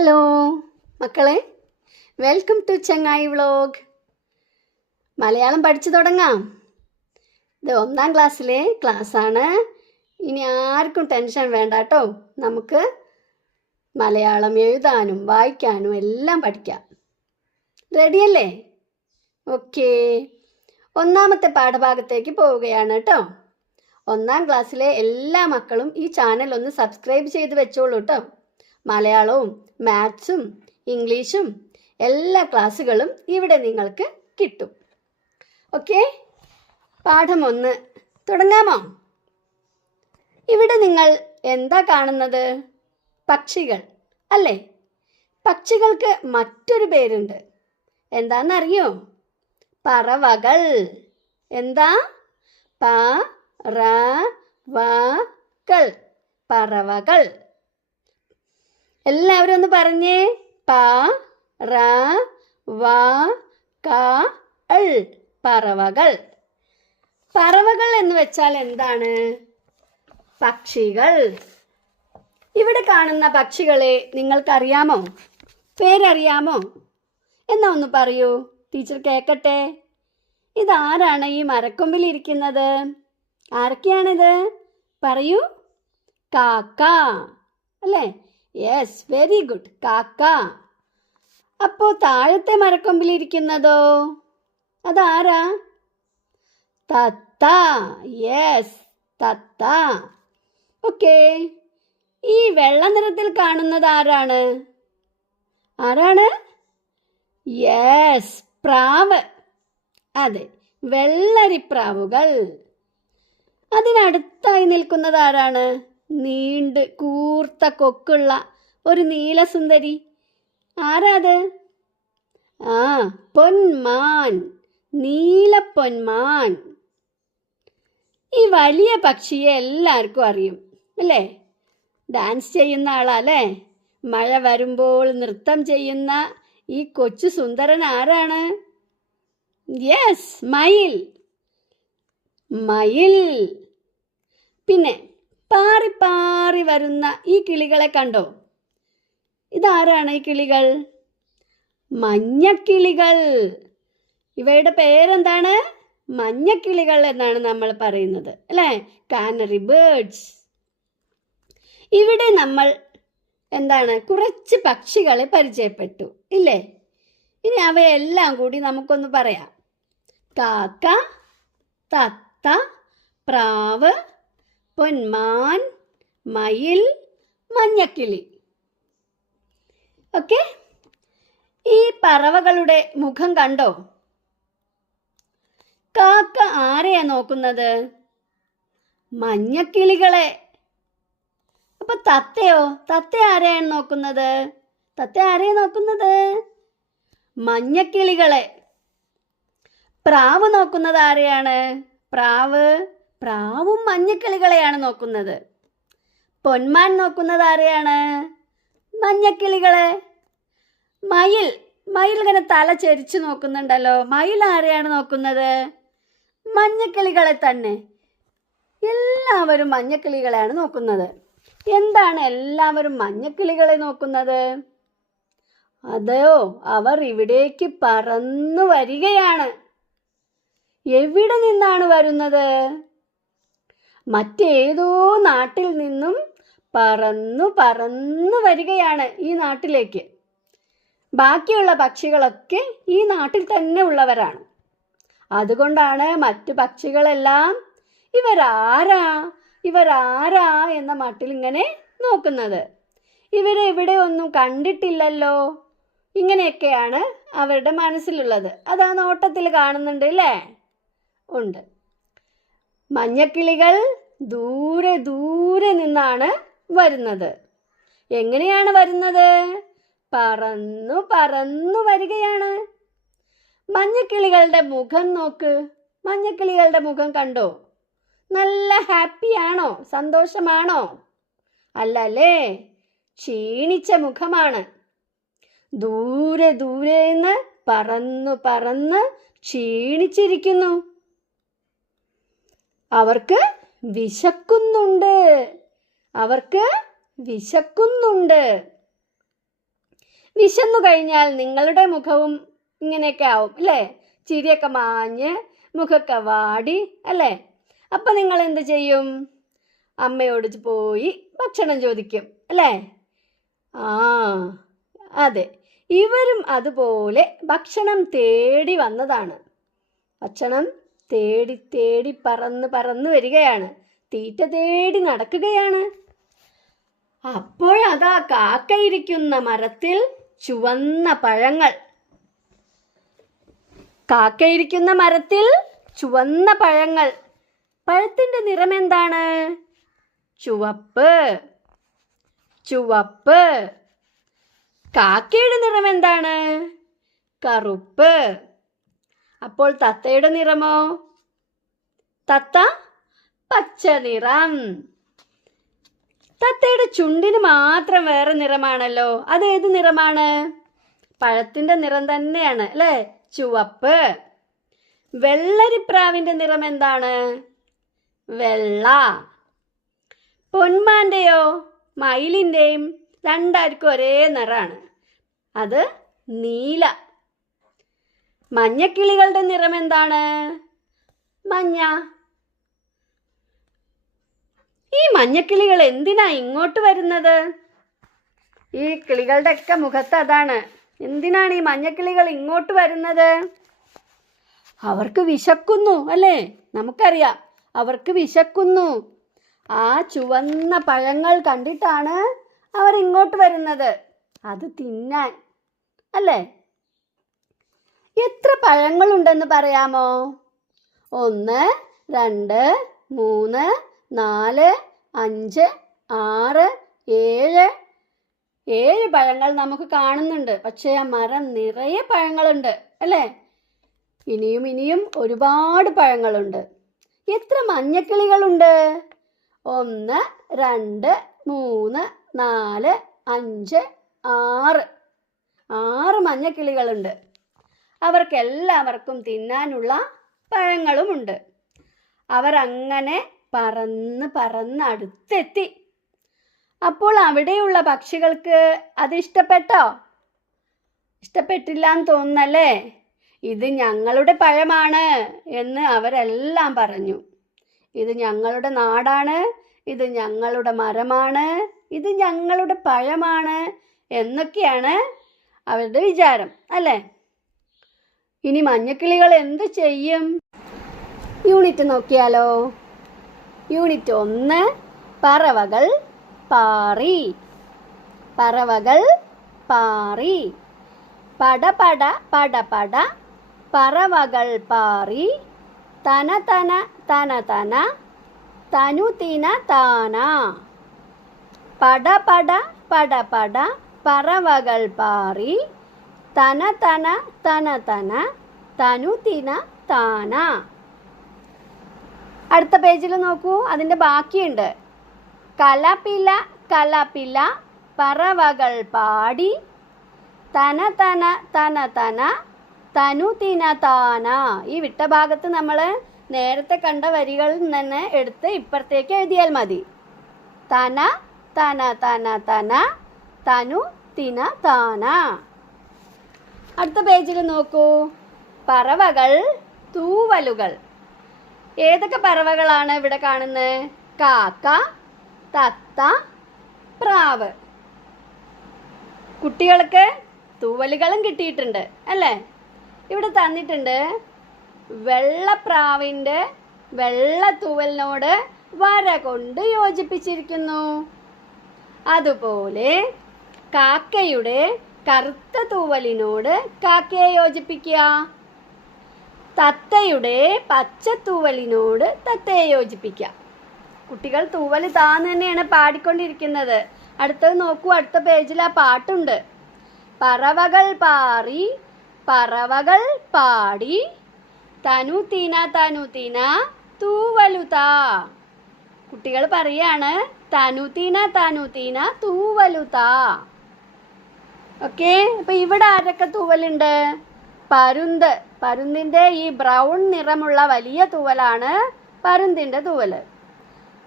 Hello മക്കളെ, welcome to ചങ്ങായി vlog. Malayalam പഠിച്ചു തുടങ്ങാം. ഇത് 1ാം ക്ലാസ്സിലെ ക്ലാസ്സാണ്. ഇനി ആർക്കും ടെൻഷൻ വേണ്ട കേട്ടോ. നമുക്ക് മലയാളം എഴുതാനും വായിക്കാനും എല്ലാം പഠിക്കാം. റെഡിയല്ലേ? ഓക്കേ. 1ാമത്തെ പാഠഭാഗത്തേക്ക് പോവുകയാണ് കേട്ടോ. 1ാം ക്ലാസ്സിലെ എല്ലാ മക്കളും ഈ ചാനൽ ഒന്ന് സബ്സ്ക്രൈബ് ചെയ്ത് വെച്ചോളൂ കേട്ടോ. മലയാളവും മാത്സും ഇംഗ്ലീഷും എല്ലാ ക്ലാസ്സുകളും ഇവിടെ നിങ്ങൾക്ക് കിട്ടും. ഓക്കെ, പാഠം 1 തുടങ്ങാമോ? ഇവിടെ നിങ്ങൾ എന്താ കാണുന്നത്? പക്ഷികൾ അല്ലേ? പക്ഷികൾക്ക് മറ്റൊരു പേരുണ്ട്. എന്താണെന്നറിയോ? പറവകൾ. എന്താ? പറവകൾ. പറവകൾ. എല്ലാവരും ഒന്ന് പറഞ്ഞേ. പറവകൾ. പറവകൾ എന്ന് വെച്ചാൽ എന്താണ്? പക്ഷികൾ. ഇവിടെ കാണുന്ന പക്ഷികളെ നിങ്ങൾക്കറിയാമോ? പേരറിയാമോ? എന്നാ ഒന്ന് പറയൂ, ടീച്ചർ കേൾക്കട്ടെ. ഇതാരാണ് ഈ മരക്കൊമ്പിൽ ഇരിക്കുന്നത്? ആരൊക്കെയാണിത്? പറയൂ. കാക്ക അല്ലേ? യെസ്, വെരി ഗുഡ്, കാക്ക. അപ്പോ താഴത്തെ മരക്കൊമ്പിലിരിക്കുന്നതോ? അതാരാ? തത്ത. യെസ്, തത്ത. ഓക്കെ. ഈ വെള്ള നിറത്തിൽ കാണുന്നത് ആരാണ്? ആരാണ്? യെസ്, പ്രാവ്. അതെ, വെള്ളരിപ്രാവുകൾ. അതിനടുത്തായി നിൽക്കുന്നത് ആരാണ്? നീണ്ട് കൂർത്ത കൊക്കുള്ള ഒരു നീലസുന്ദരി. ആരാത്? പൊന്മാൻ. നീലപ്പൊന്മാൻ. ഈ വലിയ പക്ഷിയെ എല്ലാവർക്കും അറിയും അല്ലേ? ഡാൻസ് ചെയ്യുന്ന ആളല്ലേ? മഴ വരുമ്പോൾ നൃത്തം ചെയ്യുന്ന ഈ കൊച്ചു സുന്ദരൻ ആരാണ്? യെസ്, മയിൽ. മയിൽ. പിന്നെ പാറി പാറി വരുന്ന ഈ കിളികളെ കണ്ടോ? ഇതാരാണ് ഈ കിളികൾ? മഞ്ഞക്കിളികൾ. ഇവയുടെ പേരെന്താണ്? മഞ്ഞക്കിളികൾ എന്നാണ് നമ്മൾ പറയുന്നത് അല്ലേ? Canary birds. ഇവിടെ നമ്മൾ കുറച്ച് പക്ഷികളെ പരിചയപ്പെട്ടു ഇല്ലേ? ഇനി അവയെല്ലാം കൂടി നമുക്കൊന്ന് പറയാം. കാക്ക, തത്ത, പ്രാവ്, പൊന്മാൻ, മയിൽ, മഞ്ഞക്കിളി. ഓക്കെ. ഈ പറവകളുടെ മുഖം കണ്ടോ? കാക്ക ആരെയാ നോക്കുന്നത്? മഞ്ഞക്കിളികളെ. അപ്പൊ തത്തയോ? തത്ത ആരെയാണ് നോക്കുന്നത്? തത്ത ആരെയാ നോക്കുന്നത്? മഞ്ഞക്കിളികളെ. പ്രാവ് നോക്കുന്നത് ആരെയാണ്? പ്രാവും മഞ്ഞക്കിളികളെയാണ് നോക്കുന്നത്. പൊന്മാൻ നോക്കുന്നത് ആരെയാണ്? മഞ്ഞക്കിളികളെ. മയിൽ ഇങ്ങനെ തല ചെരിച്ചു നോക്കുന്നുണ്ടല്ലോ. മയിൽ ആരെയാണ് നോക്കുന്നത്? മഞ്ഞക്കിളികളെ തന്നെ. എല്ലാവരും മഞ്ഞക്കിളികളെയാണ് നോക്കുന്നത്. എന്താണ് എല്ലാവരും മഞ്ഞക്കിളികളെ നോക്കുന്നത്? അതെയോ, അവർ ഇവിടേക്ക് പറന്നു വരികയാണ്. എവിടെ നിന്നാണ് വരുന്നത്? മറ്റേതോ നാട്ടിൽ നിന്നും പറന്നു വരികയാണ് ഈ നാട്ടിലേക്ക്. ബാക്കിയുള്ള പക്ഷികളൊക്കെ ഈ നാട്ടിൽ തന്നെ ഉള്ളവരാണ്. അതുകൊണ്ടാണ് മറ്റു പക്ഷികളെല്ലാം ഇവരാരാ എന്ന മട്ടിൽ ഇങ്ങനെ നോക്കുന്നത്. ഇവരെ ഇവിടെ ഒന്നും കണ്ടിട്ടില്ലല്ലോ. ഇങ്ങനെയൊക്കെയാണ് അവരുടെ മനസ്സിലുള്ളത്. അതാ നോട്ടത്തിൽ കാണുന്നുണ്ട് അല്ലേ? ഉണ്ട്. മഞ്ഞക്കിളികൾ ദൂരെ നിന്നാണ് വരുന്നത്. എങ്ങനെയാണ് വരുന്നത്? പറന്നു വരികയാണ്. മഞ്ഞക്കിളികളുടെ മുഖം നോക്ക്. മഞ്ഞക്കിളികളുടെ മുഖം കണ്ടോ? നല്ല ഹാപ്പിയാണോ? സന്തോഷമാണോ? അല്ലല്ലേ, ക്ഷീണിച്ച മുഖമാണ്. ദൂരെന്ന് പറന്ന് ക്ഷീണിച്ചിരിക്കുന്നു. അവർക്ക് വിശക്കുന്നുണ്ട്. വിശന്നു കഴിഞ്ഞാൽ നിങ്ങളുടെ മുഖവും ഇങ്ങനെയൊക്കെ ആവും അല്ലേ? ചിരിയൊക്കെ മാഞ്ഞ് മുഖമൊക്കെ വാടി അല്ലേ? അപ്പം നിങ്ങൾ എന്ത് ചെയ്യും? അമ്മയോട് പോയി ഭക്ഷണം ചോദിക്കും അല്ലേ? ആ അതെ, ഇവരും അതുപോലെ ഭക്ഷണം തേടി വന്നതാണ്. ഭക്ഷണം തേടി തേടി പറന്ന് പറന്ന് വരികയാണ്. തീറ്റ തേടി നടക്കുകയാണ്. അപ്പോഴതാ കാക്കയിരിക്കുന്ന മരത്തിൽ ചുവന്ന പഴങ്ങൾ. കാക്കയിരിക്കുന്ന മരത്തിൽ ചുവന്ന പഴങ്ങൾ. പഴത്തിൻ്റെ നിറം എന്താണ്? ചുവപ്പ്. ചുവപ്പ്. കാക്കയുടെ നിറം എന്താണ്? കറുപ്പ്. അപ്പോൾ തത്തയുടെ നിറമോ? തത്ത പച്ച നിറം. തത്തയുടെ ചുണ്ടിന് മാത്രം വേറെ നിറമാണല്ലോ. അത് ഏത് നിറമാണ്? പഴത്തിൻ്റെ നിറം തന്നെയാണ് അല്ലേ? ചുവപ്പ്. വെള്ളരിപ്രാവിൻ്റെ നിറം എന്താണ്? വെള്ള. പൊന്മാൻ്റെയോ മയിലിൻ്റെയും രണ്ടാർക്കും ഒരേ നിറമാണ്. അത് നീല. മഞ്ഞക്കിളികളുടെ നിറം എന്താണ്? മഞ്ഞ. ഈ മഞ്ഞക്കിളികൾ എന്തിനാ ഇങ്ങോട്ട് വരുന്നത്? ഈ കിളികളുടെ ഒക്കെ മുഖത്ത് അതാണ്. എന്തിനാണ് ഈ മഞ്ഞക്കിളികൾ ഇങ്ങോട്ട് വരുന്നത്? അവർക്ക് വിശക്കുന്നു അല്ലേ? നമുക്കറിയാം, അവർക്ക് വിശക്കുന്നു. ആ ചുവന്ന പഴങ്ങൾ കണ്ടിട്ടാണ് അവർ ഇങ്ങോട്ട് വരുന്നത്, അത് തിന്നാൻ അല്ലേ? എത്ര പഴങ്ങളുണ്ടെന്ന് പറയാമോ? 1 2 3 4 5 6 7 7 പഴങ്ങൾ നമുക്ക് കാണുന്നുണ്ട്. പക്ഷേ ആ മരം നിറയെ പഴങ്ങളുണ്ട് അല്ലേ? ഇനിയും ഇനിയും ഒരുപാട് പഴങ്ങളുണ്ട്. എത്ര മഞ്ഞക്കിളികളുണ്ട്? 1 2 3 4 5 6 6 മഞ്ഞക്കിളികളുണ്ട്. അവർക്കെല്ലാവർക്കും തിന്നാനുള്ള പഴങ്ങളുമുണ്ട്. അവരങ്ങനെ പറന്ന് പറന്ന് അടുത്തെത്തി. അപ്പോൾ അവിടെയുള്ള പക്ഷികൾക്ക് അത് ഇഷ്ടപ്പെട്ടോ? ഇഷ്ടപ്പെട്ടില്ല എന്ന് തോന്നുന്നല്ലേ? ഇത് ഞങ്ങളുടെ പഴമാണ് എന്ന് അവരെല്ലാം പറഞ്ഞു. ഇത് ഞങ്ങളുടെ നാടാണ്, ഇത് ഞങ്ങളുടെ മരമാണ്, ഇത് ഞങ്ങളുടെ പഴമാണ് എന്നൊക്കെയാണ് അവരുടെ വിചാരം അല്ലേ? ഇനി മഞ്ഞക്കിളികൾ എന്ത് ചെയ്യും? യൂണിറ്റ് നോക്കിയാലോ? യൂണിറ്റ് 1 പറവകൾ പാറി. പറവകൾ പാറി. പട പട പട പട പറവകൾ പാറി. തന തന തന തന തനു തിന താന. പട പട പട പട പറവകൾ പാറി. തന തന തന തന തനു തിന താന. അടുത്ത പേജിൽ നോക്കൂ, അതിൻ്റെ ബാക്കിയുണ്ട്. കലപില കലപില പറവകൾ പാടി. തന തന തന തന തനു തിന താന. ഈ വിട്ട ഭാഗത്ത് നമ്മൾ നേരത്തെ കണ്ട വരികളിൽ നിന്ന് എടുത്ത് ഇപ്പുറത്തേക്ക് എഴുതിയാൽ മതി. തന തന തന തന തനു തിന താന. അടുത്ത പേജിൽ നോക്കൂ, പറവകൾ തൂവലുകൾ. ഏതൊക്കെ പറവകളാണ് ഇവിടെ കാണുന്നത്? കാക്ക, തത്ത, പ്രാവ്. കുട്ടികൾക്ക് തൂവലുകളും കിട്ടിയിട്ടുണ്ട് അല്ലേ? ഇവിടെ തന്നിട്ടുണ്ട് വെള്ളപ്രാവിൻ്റെ വെള്ള തൂവലിനോട് വര കൊണ്ട് യോജിപ്പിച്ചിരിക്കുന്നു. അതുപോലെ കാക്കയുടെ കറുത്ത തൂവലിനോട് കാക്കയെ യോജിപ്പിക്കുക. തത്തയുടെ പച്ചത്തൂവലിനോട് തത്തയെ യോജിപ്പിക്കുക. കുട്ടികൾ തൂവൽ താന്ന് തന്നെയാണ് പാടിക്കൊണ്ടിരിക്കുന്നത്. അടുത്തത് നോക്കൂ, അടുത്ത പേജിൽ ആ പാട്ടുണ്ട്. പറവകൾ പാറി പറവകൾ പാടി തനു തിന തൂവലുതാ. കുട്ടികൾ പറയാണ് തനു തിന തൂവലുതാ. ഓക്കെ, അപ്പൊ ഇവിടെ ആരൊക്കെ തൂവലുണ്ട്? പരുന്ത്. പരുന്തിൻ്റെ ഈ ബ്രൗൺ നിറമുള്ള വലിയ തൂവലാണ് പരുന്തിൻ്റെ തൂവല്.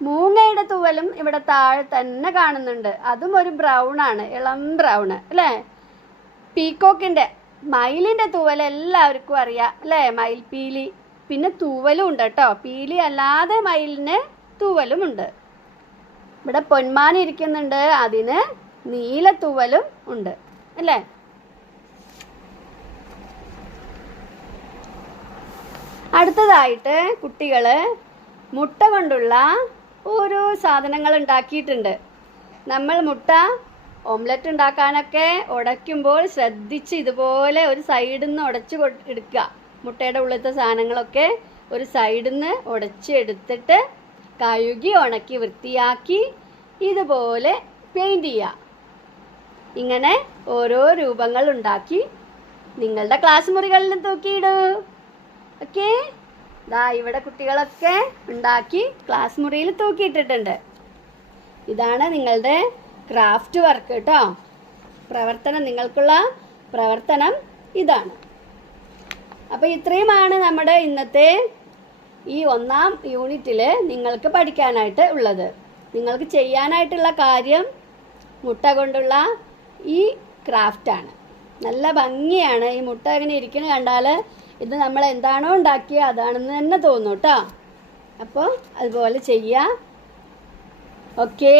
മൂങ്ങയുടെ തൂവലും ഇവിടെ താഴെ തന്നെ കാണുന്നുണ്ട്. അതും ഒരു ബ്രൗൺ ആണ്, ഇളം ബ്രൗൺ അല്ലേ? പീക്കോക്കിൻ്റെ മയിലിൻ്റെ തൂവൽ എല്ലാവർക്കും അറിയാം അല്ലേ? മയിൽപ്പീലി. പിന്നെ തൂവലും ഉണ്ട് കേട്ടോ. പീലി അല്ലാതെ മയിലിന് തൂവലുമുണ്ട്. ഇവിടെ പൊന്മാൻ ഇരിക്കുന്നുണ്ട്, അതിന് നീല തൂവലും ഉണ്ട് അല്ലേ? അടുത്തതായിട്ട് കുട്ടികൾ മുട്ട കൊണ്ടുള്ള ഓരോ സാധനങ്ങൾ ഉണ്ടാക്കിയിട്ടുണ്ട്. നമ്മൾ മുട്ട ഓംലെറ്റ് ഉണ്ടാക്കാനൊക്കെ ഉടയ്ക്കുമ്പോൾ ശ്രദ്ധിച്ച് ഇതുപോലെ ഒരു സൈഡിൽ നിന്ന് ഉടച്ച് എടുക്കുക. മുട്ടയുടെ ഉള്ളിലത്തെ സാധനങ്ങളൊക്കെ ഒരു സൈഡിൽ നിന്ന് ഉടച്ച് എടുത്തിട്ട് കഴുകി ഉണക്കി വൃത്തിയാക്കി ഇതുപോലെ പെയിൻറ് ചെയ്യുക. ഇങ്ങനെ ഓരോ രൂപങ്ങൾ ഉണ്ടാക്കി നിങ്ങളുടെ ക്ലാസ് മുറികളിൽ തൂക്കിയിടൂ. ഓക്കെ, ദാ ഇവിടെ കുട്ടികളൊക്കെ ഉണ്ടാക്കി ക്ലാസ് മുറിയിൽ തൂക്കിയിട്ടിട്ടുണ്ട്. ഇതാണ് നിങ്ങളുടെ ക്രാഫ്റ്റ് വർക്ക് കേട്ടോ. പ്രവർത്തനം, നിങ്ങൾക്കുള്ള പ്രവർത്തനം ഇതാണ്. അപ്പോൾ ഇത്രയുമാണ് നമ്മുടെ ഇന്നത്തെ ഈ 1ാം യൂണിറ്റിൽ നിങ്ങൾക്ക് പഠിക്കാനായിട്ട് ഉള്ളത്. നിങ്ങൾക്ക് ചെയ്യാനായിട്ടുള്ള കാര്യം മുട്ട കൊണ്ടുള്ള ഈ ക്രാഫ്റ്റാണ്. നല്ല ഭംഗിയാണ്. ഈ മുട്ട ഇങ്ങനെ ഇരിക്കുന്നത് കണ്ടാൽ ഇത് നമ്മൾ എന്താണോ ഉണ്ടാക്കിയത് അതാണെന്ന് തന്നെ തോന്നും കേട്ടോ. അപ്പോൾ അതുപോലെ ചെയ്യുക. ഓക്കേ.